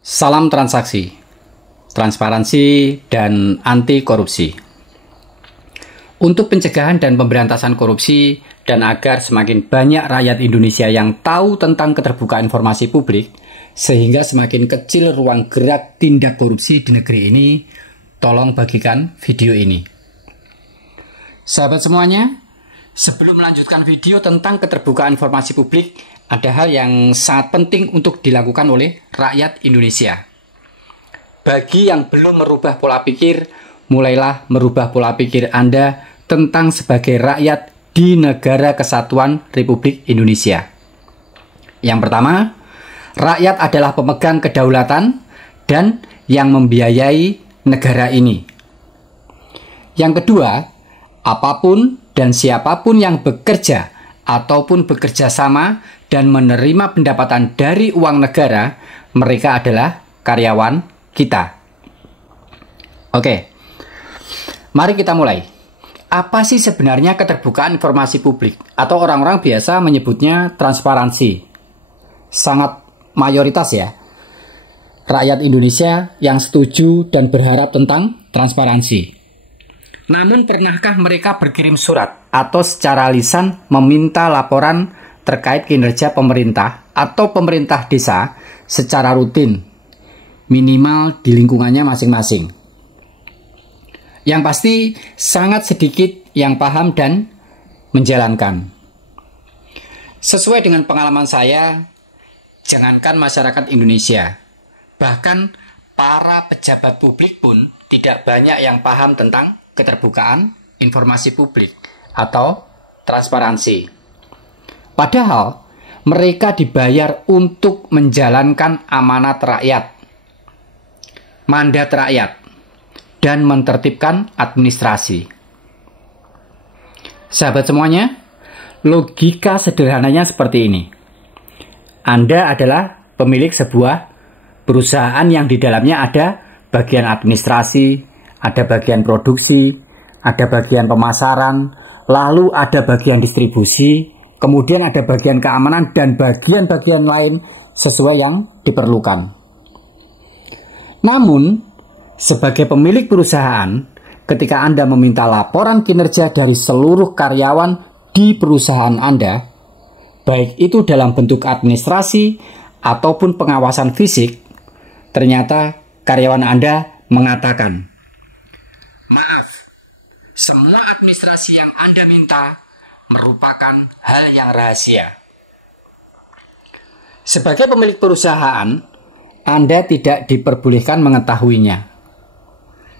Salam transaksi, transparansi, dan anti korupsi. Untuk pencegahan dan pemberantasan korupsi dan agar semakin banyak rakyat Indonesia yang tahu tentang keterbukaan informasi publik, sehingga semakin kecil ruang gerak tindak korupsi di negeri ini, tolong bagikan video ini. Sahabat semuanya, sebelum melanjutkan video tentang keterbukaan informasi publik, ada hal yang sangat penting untuk dilakukan oleh rakyat Indonesia. Bagi yang belum merubah pola pikir, mulailah merubah pola pikir Anda tentang sebagai rakyat di Negara Kesatuan Republik Indonesia. Yang pertama, rakyat adalah pemegang kedaulatan dan yang membiayai negara ini. Yang kedua, apapun dan siapapun yang bekerja ataupun bekerja sama dan menerima pendapatan dari uang negara, mereka adalah karyawan kita. Oke, mari kita mulai. Apa sih sebenarnya keterbukaan informasi publik? Atau orang-orang biasa menyebutnya transparansi. Sangat mayoritas ya, rakyat Indonesia yang setuju dan berharap tentang transparansi. Namun pernahkah mereka berkirim surat atau secara lisan meminta laporan terkait kinerja pemerintah atau pemerintah desa secara rutin, minimal di lingkungannya masing-masing? Yang pasti sangat sedikit yang paham dan menjalankan. Sesuai dengan pengalaman saya, jangankan masyarakat Indonesia, bahkan para pejabat publik pun tidak banyak yang paham tentang keterbukaan informasi publik atau transparansi. Padahal mereka dibayar untuk menjalankan amanat rakyat, mandat rakyat, dan menertibkan administrasi. Sahabat semuanya, logika sederhananya seperti ini. Anda adalah pemilik sebuah perusahaan yang di dalamnya ada bagian administrasi, ada bagian produksi, ada bagian pemasaran, lalu ada bagian distribusi, kemudian ada bagian keamanan dan bagian-bagian lain sesuai yang diperlukan. Namun, sebagai pemilik perusahaan, ketika Anda meminta laporan kinerja dari seluruh karyawan di perusahaan Anda, baik itu dalam bentuk administrasi ataupun pengawasan fisik, ternyata karyawan Anda mengatakan, "Maaf, semua administrasi yang Anda minta merupakan hal yang rahasia." Sebagai pemilik perusahaan, Anda tidak diperbolehkan mengetahuinya.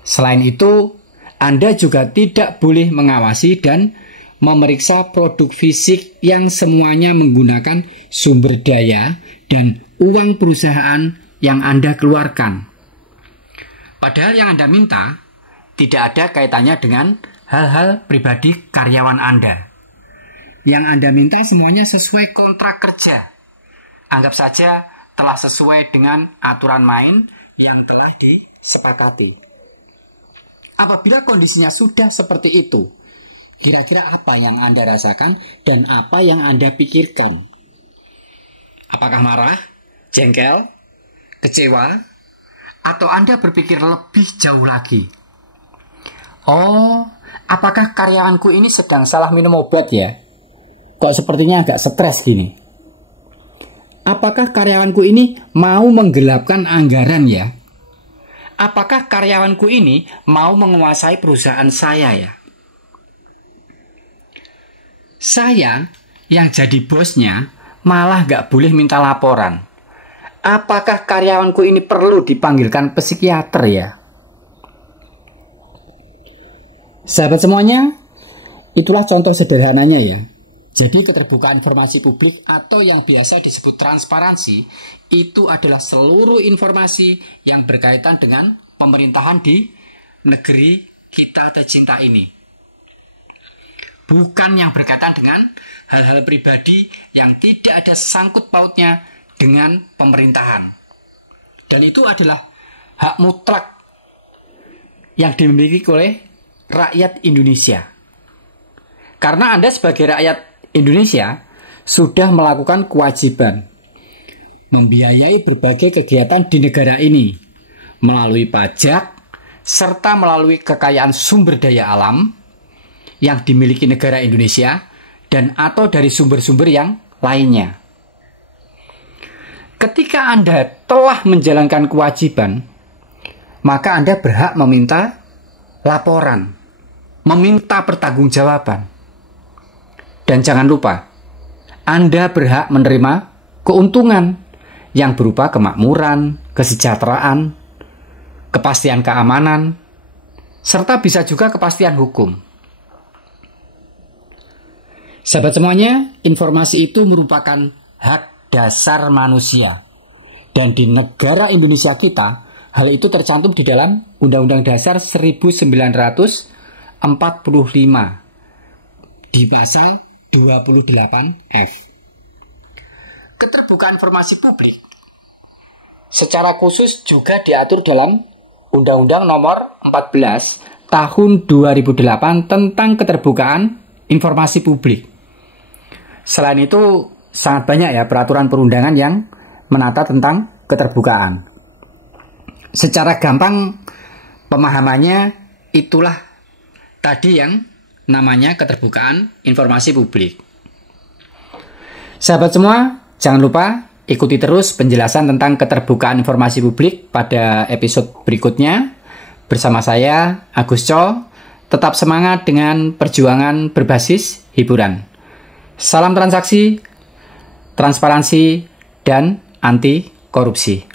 Selain itu, Anda juga tidak boleh mengawasi dan memeriksa produk fisik yang semuanya menggunakan sumber daya dan uang perusahaan yang Anda keluarkan. Padahal yang Anda minta tidak ada kaitannya dengan hal-hal pribadi karyawan Anda. Yang Anda minta semuanya sesuai kontrak kerja. Anggap saja telah sesuai dengan aturan main yang telah disepakati. Apabila kondisinya sudah seperti itu, kira-kira apa yang Anda rasakan dan apa yang Anda pikirkan? Apakah marah, jengkel, kecewa, atau Anda berpikir lebih jauh lagi? Oh, apakah karyawanku ini sedang salah minum obat ya? Kok sepertinya agak stres gini? Apakah karyawanku ini mau menggelapkan anggaran ya? Apakah karyawanku ini mau menguasai perusahaan saya ya? Saya yang jadi bosnya malah gak boleh minta laporan. Apakah karyawanku ini perlu dipanggilkan psikiater ya? Sahabat semuanya, itulah contoh sederhananya ya. Jadi keterbukaan informasi publik atau yang biasa disebut transparansi itu adalah seluruh informasi yang berkaitan dengan pemerintahan di negeri kita tercinta ini. Bukan yang berkaitan dengan hal-hal pribadi yang tidak ada sangkut pautnya dengan pemerintahan. Dan itu adalah hak mutlak yang dimiliki oleh rakyat Indonesia. Karena Anda sebagai rakyat Indonesia sudah melakukan kewajiban membiayai berbagai kegiatan di negara ini melalui pajak serta melalui kekayaan sumber daya alam yang dimiliki negara Indonesia dan atau dari sumber-sumber yang lainnya. Ketika Anda telah menjalankan kewajiban, maka Anda berhak meminta laporan, meminta pertanggungjawaban. Dan jangan lupa, Anda berhak menerima keuntungan yang berupa kemakmuran, kesejahteraan, kepastian keamanan, serta bisa juga kepastian hukum. Sahabat semuanya, informasi itu merupakan hak dasar manusia. Dan di negara Indonesia kita, hal itu tercantum di dalam Undang-Undang Dasar 1945 di pasal 28F. Keterbukaan informasi publik secara khusus juga diatur dalam Undang-Undang Nomor 14 Tahun 2008 tentang keterbukaan informasi publik. Selain itu, sangat banyak ya peraturan perundangan yang menata tentang keterbukaan. Secara gampang pemahamannya itulah tadi yang namanya keterbukaan informasi publik. Sahabat semua, jangan lupa ikuti terus penjelasan tentang keterbukaan informasi publik pada episode berikutnya bersama saya, Agus Cho. Tetap semangat dengan perjuangan berbasis hiburan. Salam transaksi, transparansi, dan anti korupsi.